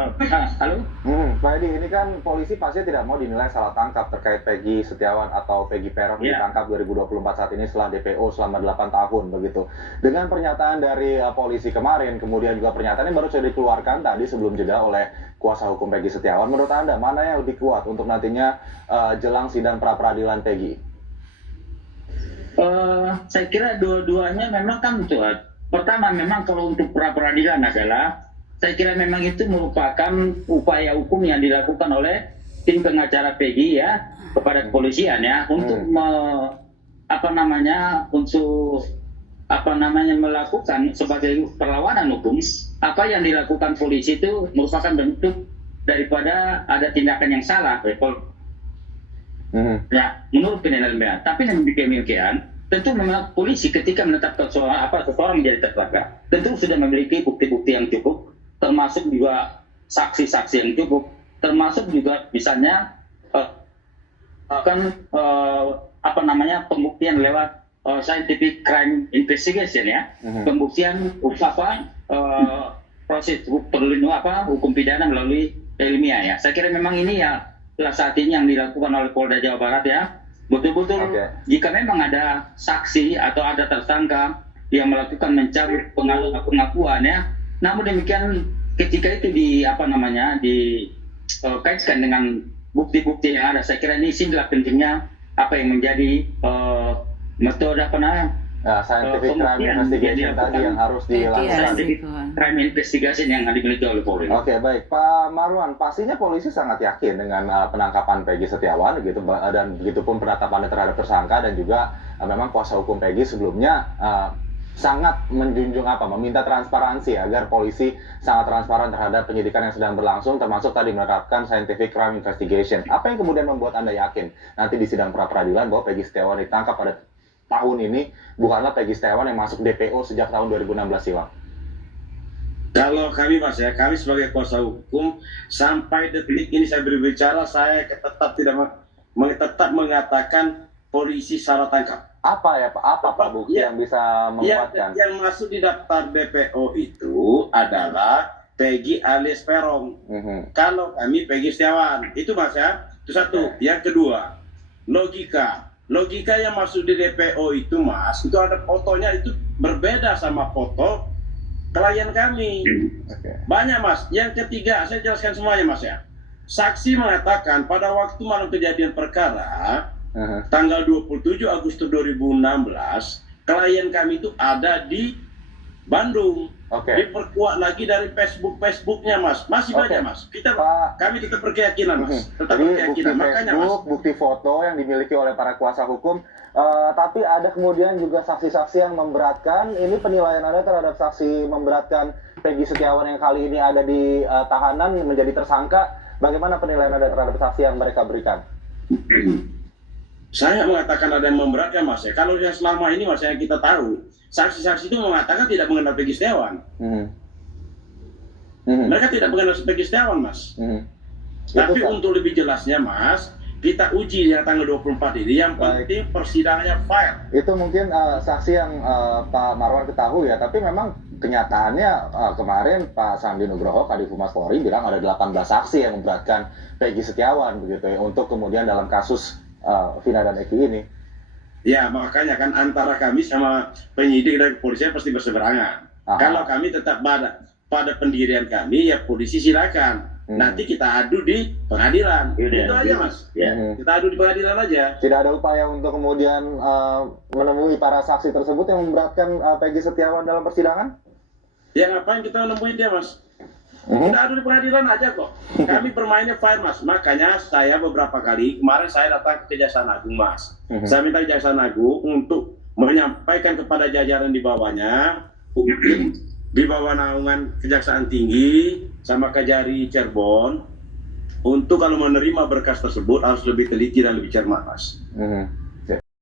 Halo? Pak Edi, ini kan polisi pasti tidak mau dinilai salah tangkap terkait Peggy Setiawan atau Peggy Peron Ya. ditangkap 2024 saat ini setelah DPO selama 8 tahun begitu. Dengan pernyataan dari polisi kemarin, kemudian juga pernyataan yang baru saja dikeluarkan tadi sebelum jeda oleh kuasa hukum Peggy Setiawan, menurut Anda mana yang lebih kuat untuk nantinya jelang sidang pra-peradilan Peggy? Saya kira dua-duanya memang kan kuat. Pertama memang kalau untuk pra-peradilan adalah saya kira memang itu merupakan upaya hukum yang dilakukan oleh tim pengacara Peggy ya kepada kepolisian ya untuk melakukan sebagai perlawanan hukum. Apa yang dilakukan polisi itu merupakan bentuk daripada ada tindakan yang salah. Ya, menurut penilaian BA. Tapi yang demikian, tentu memang polisi ketika menetapkan seseorang menjadi tersangka, tentu sudah memiliki bukti-bukti yang cukup, termasuk juga saksi-saksi yang cukup, termasuk juga misalnya pembuktian lewat scientific crime investigation ya, pembuktian proses hukum pidana melalui ilmiah ya. Saya kira memang ini ya saat ini yang dilakukan oleh Polda Jawa Barat ya, betul-betul jika memang ada saksi atau ada tersangka yang melakukan mencabut pengakuan ya, namun demikian ketika itu dikaitkan dengan bukti-bukti yang ada, saya kira ini inilah pentingnya apa yang menjadi metode scientific crime investigation tadi yang harus dilakukan. Crime investigation yang dimiliki oleh Polri. Oke, baik Pak Marwan, pastinya polisi sangat yakin dengan penangkapan Peggy Setiawan gitu, dan begitupun penetapannya terhadap tersangka, dan juga memang kuasa hukum Peggy sebelumnya sangat meminta transparansi agar polisi sangat transparan terhadap penyidikan yang sedang berlangsung, termasuk tadi menerapkan scientific crime investigation. Apa yang kemudian membuat Anda yakin nanti di sidang pra-peradilan bahwa Peggy Setiawan ditangkap pada tahun ini bukanlah Peggy Setiawan yang masuk DPO sejak tahun 2016 silam? Kalau kami Mas ya, kami sebagai kuasa hukum sampai detik ini saya berbicara, saya tetap mengatakan polisi salah tangkap. Apa ya Pak? Apa Pak bukti yang bisa menguatkan? Yang masuk di daftar DPO itu adalah Peggy alias Peron. Kalau kami Peggy Setiawan, itu Mas ya. Itu satu. Yang kedua, logika yang masuk di DPO itu Mas, itu ada fotonya itu berbeda sama foto klien kami. Banyak Mas. Yang ketiga, saya jelaskan semuanya Mas ya. Saksi mengatakan pada waktu malam kejadian perkara, tanggal 27 Agustus 2016, klien kami itu ada di Bandung. Diperkuat lagi dari Facebooknya Mas. Masih banyak Mas. Kami tetap berkeyakinan Mas. Tetap berkeyakinan. Makanya Mas, bukti foto yang dimiliki oleh para kuasa hukum, tapi ada kemudian juga saksi-saksi yang memberatkan. Ini penilaian Anda terhadap saksi memberatkan Peggy Setiawan yang kali ini ada di tahanan menjadi tersangka. Bagaimana penilaian Anda terhadap saksi yang mereka berikan? Saya mengatakan ada yang memberatkan Mas ya. Kalau yang selama ini Mas yang kita tahu, saksi-saksi itu mengatakan tidak mengenal Peggy Setiawan. Mereka tidak mengenal Peggy Setiawan Mas. Tapi untuk lebih jelasnya Mas, kita uji yang tanggal 24 ini. Yang penting persidangannya fair. Itu mungkin saksi yang Pak Marwan ketahui ya. Tapi memang kenyataannya kemarin Pak Sandi Nugroho, Kadif Humas Polri bilang ada 18 saksi yang memberatkan Peggy Setiawan begitu ya, untuk kemudian dalam kasus Vina dan Eki ini. Ya makanya kan antara kami sama penyidik dan kepolisian pasti berseberangan. Kalau kami tetap pada pendirian kami, ya polisi silakan. Nanti kita adu di pengadilan. Itu aja Mas. Kita adu di pengadilan aja. Tidak ada upaya untuk kemudian menemui para saksi tersebut yang memberatkan Peggy Setiawan dalam persidangan? Ya ngapain kita menemui dia Mas? Kita adu di pengadilan aja kok. Kami bermainnya fair Mas. Makanya saya beberapa kali kemarin saya datang ke Kejaksaan Agung Mas. Saya minta Kejaksaan Agung untuk menyampaikan kepada jajaran di bawahnya, di bawah naungan Kejaksaan Tinggi sama Kejari Cirebon, untuk kalau menerima berkas tersebut harus lebih teliti dan lebih cermat Mas.